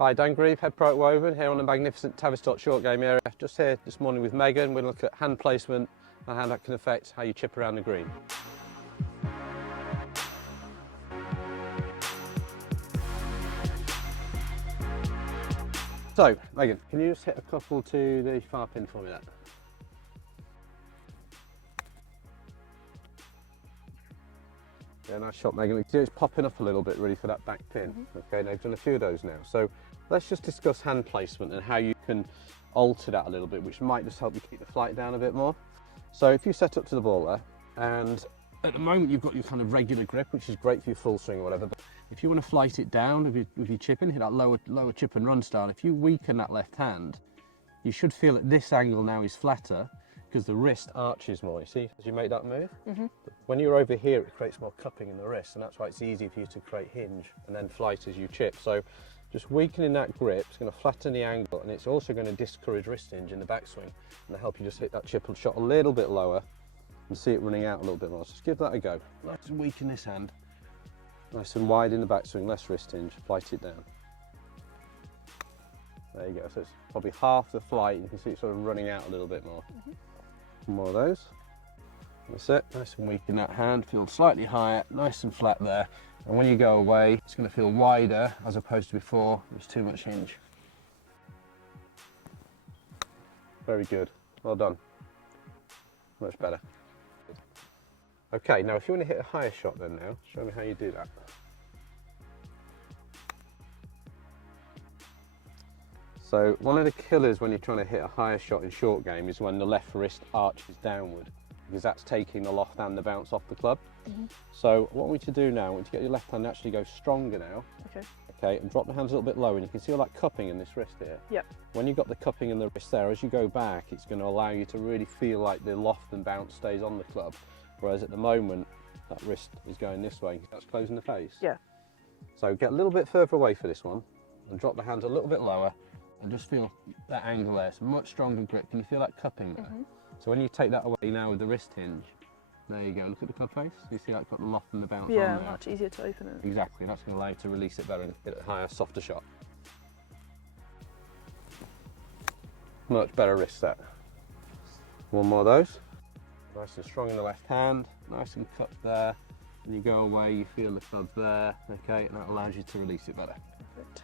Hi, Dan Grieve, head pro at Woven, here on the magnificent Tavistock short game area. Just here this morning with Megan. We're going to look at hand placement and how that can affect how you chip around the green. So, Megan, can you just hit a couple to the far pin for me there? Yeah, nice shot, Megan. You can see it's popping up a little bit ready for that back pin. Okay, now you've done a few of those now. So let's just discuss hand placement and how you can alter that a little bit, which might just help you keep the flight down a bit more. So if you set up to the ball there, and at the moment you've got your kind of regular grip, which is great for your full swing or whatever, but if you want to flight it down with your chipping, hit that lower chip and run style, if you weaken that left hand, you should feel that this angle now is flatter, because the wrist arches more, you see, as you make that move. When you're over here, it creates more cupping in the wrist, and that's why it's easy for you to create hinge and then flight as you chip. So just weakening that grip is going to flatten the angle, and it's also going to discourage wrist hinge in the backswing, and help you just hit that chip and shot a little bit lower and see it running out a little bit more. So just give that a go. Nice and weaken this hand. Nice and wide in the backswing, less wrist hinge, flight it down. There you go, so it's probably half the flight, you can see it sort of running out a little bit more. More of those. That's it, nice and weak in that hand, feel slightly higher, nice and flat there. And when you go away, it's going to feel wider as opposed to before, there's too much hinge. Very good, well done. Much better. Okay, now if you want to hit a higher shot then now, show me how you do that. So one of the killers when you're trying to hit a higher shot in short game is when the left wrist arches downward, because that's taking the loft and the bounce off the club. So what I want you to do now, I want you to get your left hand to actually go stronger now. Okay, and drop the hands a little bit lower, and you can see all that cupping in this wrist here. When you've got the cupping in the wrist there, as you go back, it's going to allow you to really feel like the loft and bounce stays on the club, whereas at the moment, that wrist is going this way, that's closing the face. So get a little bit further away for this one, and drop the hands a little bit lower, and just feel that angle there. It's a much stronger grip. Can you feel that cupping there? So when you take that away now with the wrist hinge, there you go, look at the club face. You see that got the loft and the bounce on there? Yeah, much easier to open it. Exactly, that's going to allow you to release it better and get a higher, softer shot. Much better wrist set. One more of those. Nice and strong in the left hand, nice and cupped there. And you go away, you feel the club there, okay, and that allows you to release it better. Perfect.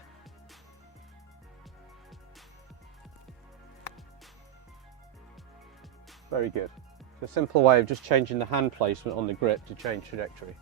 Very good. It's a simple way of just changing the hand placement on the grip to change trajectory.